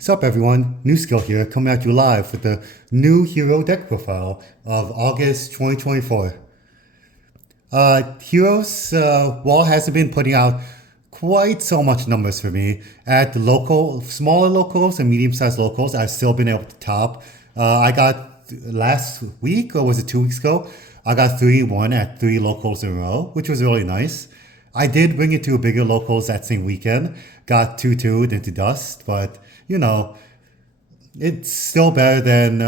Sup everyone, New Skill here, coming at you live with the new hero deck profile of August 2024. Heroes Wall hasn't been putting out quite so much numbers for me. At the smaller locals and medium-sized locals, I've still been able to top. I got last week, or was it 2 weeks ago, I got 3-1 at 3 locals in a row, which was really nice. I did bring it to a bigger locals that same weekend, got 2-2'd into dust, but you know, it's still better than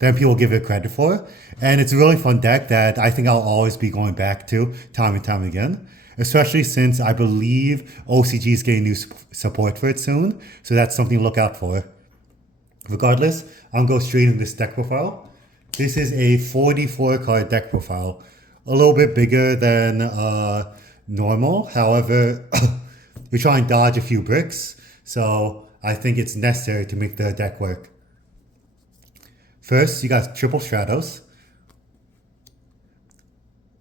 than people give it credit for. And it's a really fun deck that I think I'll always be going back to time and time again, especially since I believe OCG is getting new support for it soon. So that's something to look out for. Regardless, I'll go straight into this deck profile. This is a 44 card deck profile, a little bit bigger than normal. However, we try and dodge a few bricks, so I think it's necessary to make the deck work. First, you got Triple Stratos.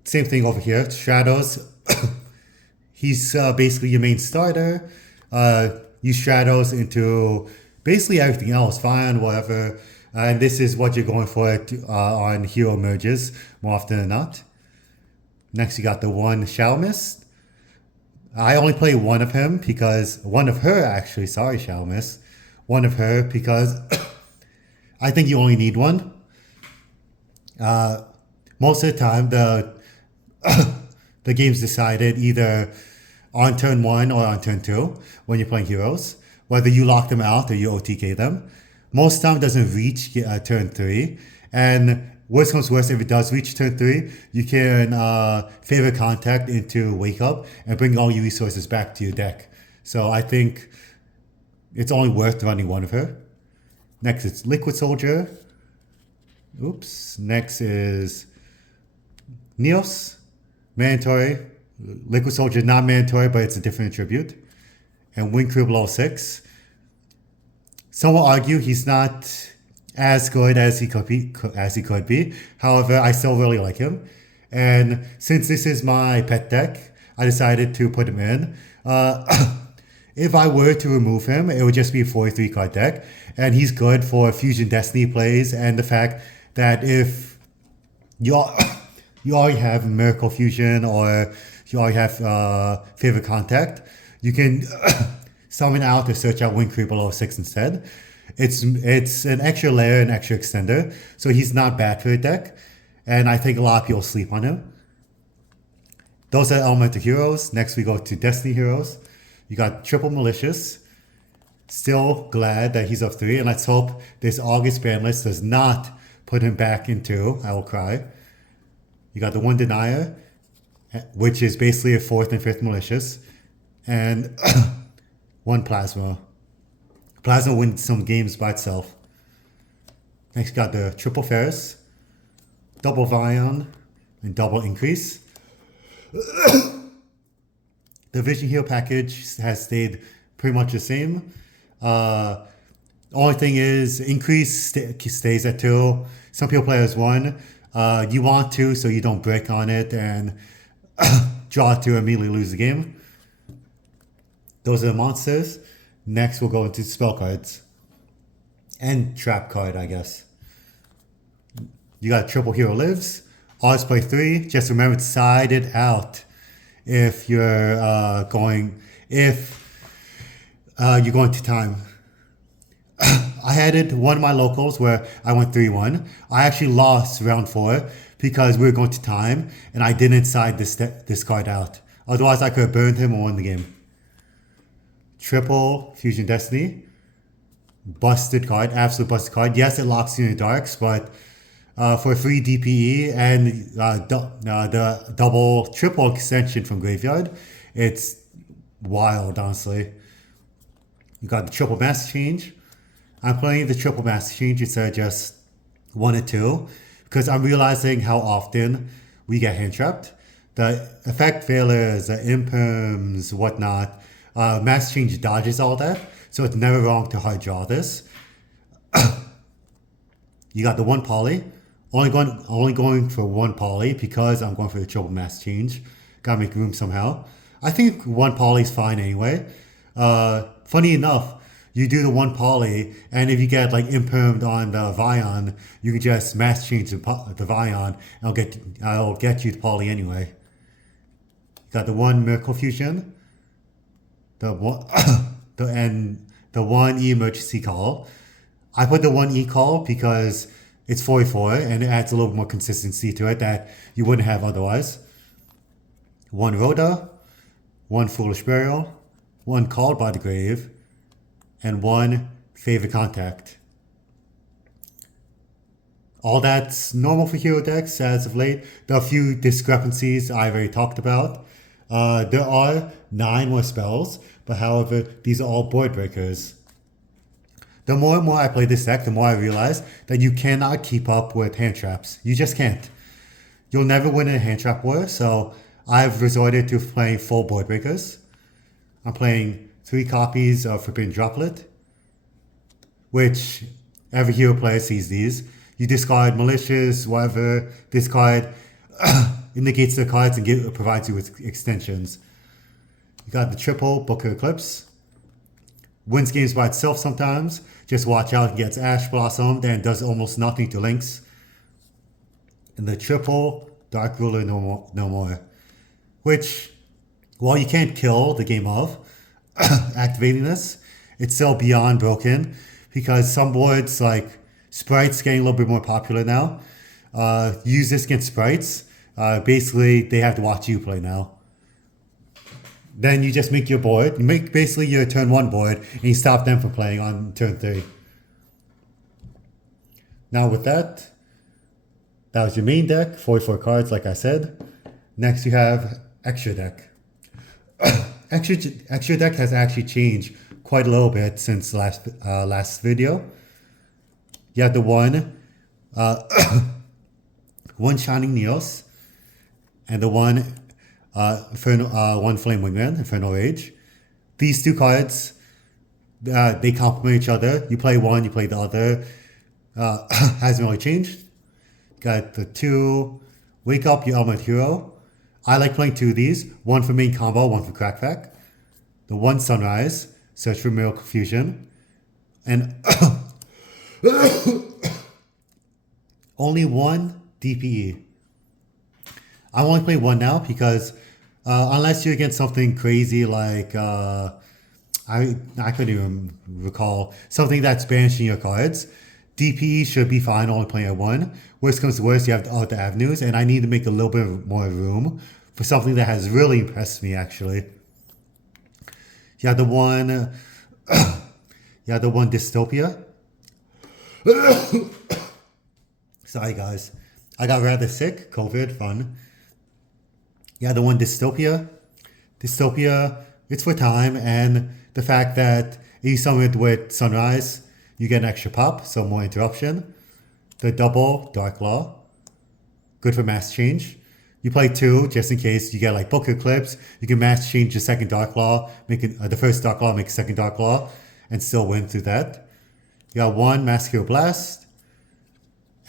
Same thing over here. Stratos, he's basically your main starter. Use Stratos into basically everything else, fine, whatever. And this is what you're going for on hero merges more often than not. Next, you got the one Shadow Mist. I only play one of him because one of her actually. Sorry, Shadow Mist. One of her because I think you only need one. Most of the time, the game's decided either on turn 1 or on turn 2 when you're playing heroes, whether you lock them out or you OTK them. Most time it doesn't reach turn 3, and worst comes worst, if it does reach turn 3, you can favor contact into Wake Up and bring all your resources back to your deck. So I think it's only worth running one of her. Next, it's Liquid Soldier. Oops. Next is Neos. Mandatory. Liquid Soldier is not mandatory, but it's a different attribute. And Wind Crew below 6. Some will argue he's not as good as he could be. However, I still really like him. And since this is my pet deck, I decided to put him in. If I were to remove him, it would just be a 43 card deck. And he's good for Fusion Destiny plays, and the fact that if you already have Miracle Fusion or you already have Favor Contact, you can summon out or search out Wind Creep below 6 instead. It's an extra layer, an extra extender, so he's not bad for the deck, and I think a lot of people sleep on him. Those are Elemental Heroes. Next we go to Destiny Heroes. You got Triple Malicious. Still glad that he's up 3, and let's hope this August ban list does not put him back into I Will Cry. You got the one Denier, which is basically a 4th and 5th Malicious, and one Plasma. Plasma wins some games by itself. Next, got the Triple Ferris, double Vion, and double Increase. The Vision Heal package has stayed pretty much the same. Only thing is, Increase stays at 2. Some people play as 1. You want to, so you don't break on it and draw 2 and immediately lose the game. Those are the monsters. Next, we'll go into spell cards. And trap card, I guess. You got Triple Hero Lives. Always play 3. Just remember to side it out if you're going to time. I had one of my locals where I went 3-1. I actually lost round 4 because we were going to time and I didn't side this card out. Otherwise, I could have burned him and won the game. Triple Fusion Destiny. Busted card, absolute busted card. Yes, it locks you in the darks, but for free DPE and the triple extension from Graveyard, it's wild, honestly. You got the Triple Master Change. I'm playing the Triple Master Change instead of just 1 and 2 because I'm realizing how often we get hand trapped. The effect failures, the imperms, whatnot. Master Change dodges all that, so it's never wrong to hard draw this. You got the one Poly. Only going for one Poly because I'm going for the Triple Master Change. Gotta make room somehow. I think one Poly is fine anyway. Funny enough, You do the one poly, and if you get like impermed on the Vion, you can just mass change the Vion, and I'll get you the poly anyway. Got the one Miracle Fusion, the one, the one E emergency call. I put the one E call because it's 44 and it adds a little more consistency to it that you wouldn't have otherwise. One Rhoda, one Foolish Burial, one Called by the Grave, and one Favorite Contact. All that's normal for hero decks as of late. There are a few discrepancies I've already talked about. There are 9 more spells, but however, these are all board breakers. The more and more I play this deck, the more I realize that you cannot keep up with hand traps. You just can't. You'll never win in a hand trap war, so I've resorted to playing full board breakers. I'm playing 3 copies of Forbidden Droplet, which every hero player sees these. You discard malicious, whatever, discard negates the cards and provides you with extensions. You got the triple Booker Eclipse. Wins games by itself sometimes. Just watch out, it gets Ash Blossomed and does almost nothing to links. And the triple Dark Ruler no more. Which, while you can't kill the game of activating this, it's still beyond broken because some boards like Sprites getting a little bit more popular now. Use this against Sprites. Basically, they have to watch you play now. Then you just make your board. You make basically your turn 1 board and you stop them from playing on turn 3. Now with that was your main deck, 44 cards like I said. Next you have Extra Deck. Extra Deck has actually changed quite a little bit since last video. You have the one Shining Neos and the one one Flame Wingman, Infernal Rage. These 2 cards, they complement each other. You play one, you play the other. Hasn't really changed. Got the 2 Wake Up Your Element Hero. I like playing 2 of these. One for main combo, one for crackback. The 1 Sunrise, Search for Miracle Fusion. And only 1 DPE. I only play 1 now because unless you're against something crazy like I couldn't even recall something that's banishing your cards, DPE should be fine only playing at 1. Worst comes to worst, you have other avenues, and I need to make a little bit more room for something that has really impressed me actually. You have the one Dystopia. Sorry guys, I got rather sick. COVID, fun. Yeah, the one Dystopia. Dystopia, it's for time, and the fact that you summon it with Sunrise, you get an extra pop, so more interruption. The double Dark Law, good for mass change. You play 2 just in case you get like Booker Eclipse. You can mass change the second Dark Law, make it, the first Dark Law, make a second Dark Law, and still win through that. You got 1 Massacre Blast.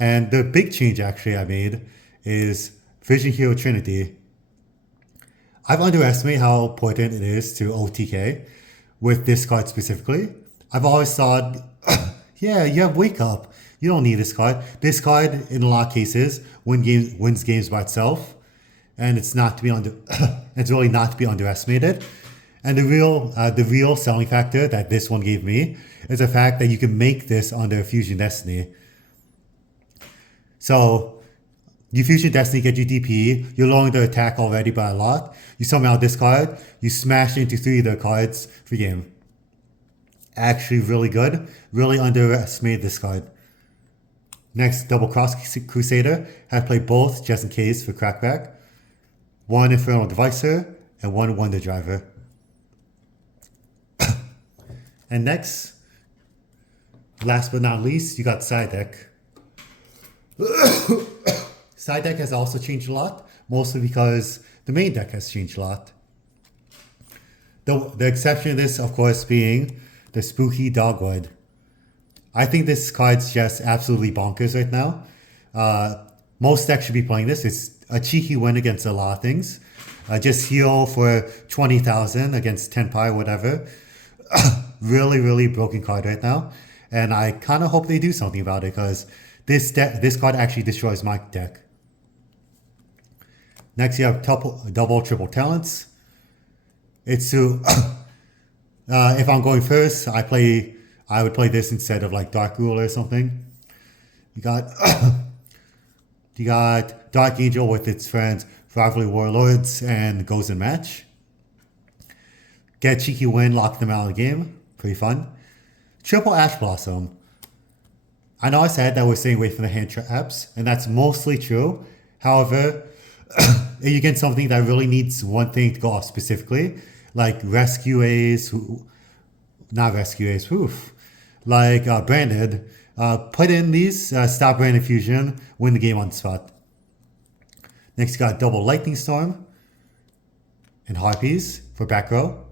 And the big change actually I made is Vision Hero Trinity. I've underestimated how important it is to OTK with this card specifically. I've always thought, yeah, you have Wake Up. You don't need this card. This card, in a lot of cases, wins games by itself, and it's not to be it's really not to be underestimated. And the real selling factor that this one gave me is the fact that you can make this under Fusion Destiny. So, you Fusion Destiny, get you DP, you're lowering the attack already by a lot. You summon out this card, you smash into 3 of the cards for game. Actually really good. Really underestimated this card. Next, Double Cross Crusader. Have played both just in case for crackback. 1 Infernal Devicer and 1 Wonder Driver. And next, last but not least, you got Side Deck. Side deck has also changed a lot, mostly because the main deck has changed a lot. The exception of this, of course, being the Spooky Dogwood. I think this card's just absolutely bonkers right now. Most decks should be playing this. It's a cheeky win against a lot of things. Just heal for 20,000 against Tenpai, whatever. really, really broken card right now. And I kind of hope they do something about it because this card actually destroys my deck. Next, you have double triple talents. It's to if I'm going first, I would play this instead of like Dark Rule or something. You got you got Dark Angel with its friends Rivalry Warlords and goes in match. Get cheeky win, lock them out of the game. Pretty fun. Triple Ash Blossom. I know I said that we're staying away from the hand traps, and that's mostly true. However, if you get something that really needs one thing to go off specifically, like Rescue Ace, not Rescue Ace, like Branded, put in these, stop Branded Fusion, win the game on the spot. Next, you got double Lightning Storm and Harpies for back row.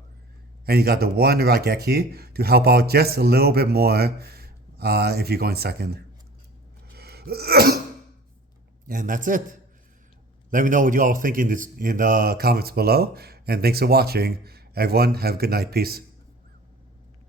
And you got the one Raigeki to help out just a little bit more if you're going second. And that's it. Let me know what you all think in the comments below. And thanks for watching. Everyone, have a good night. Peace.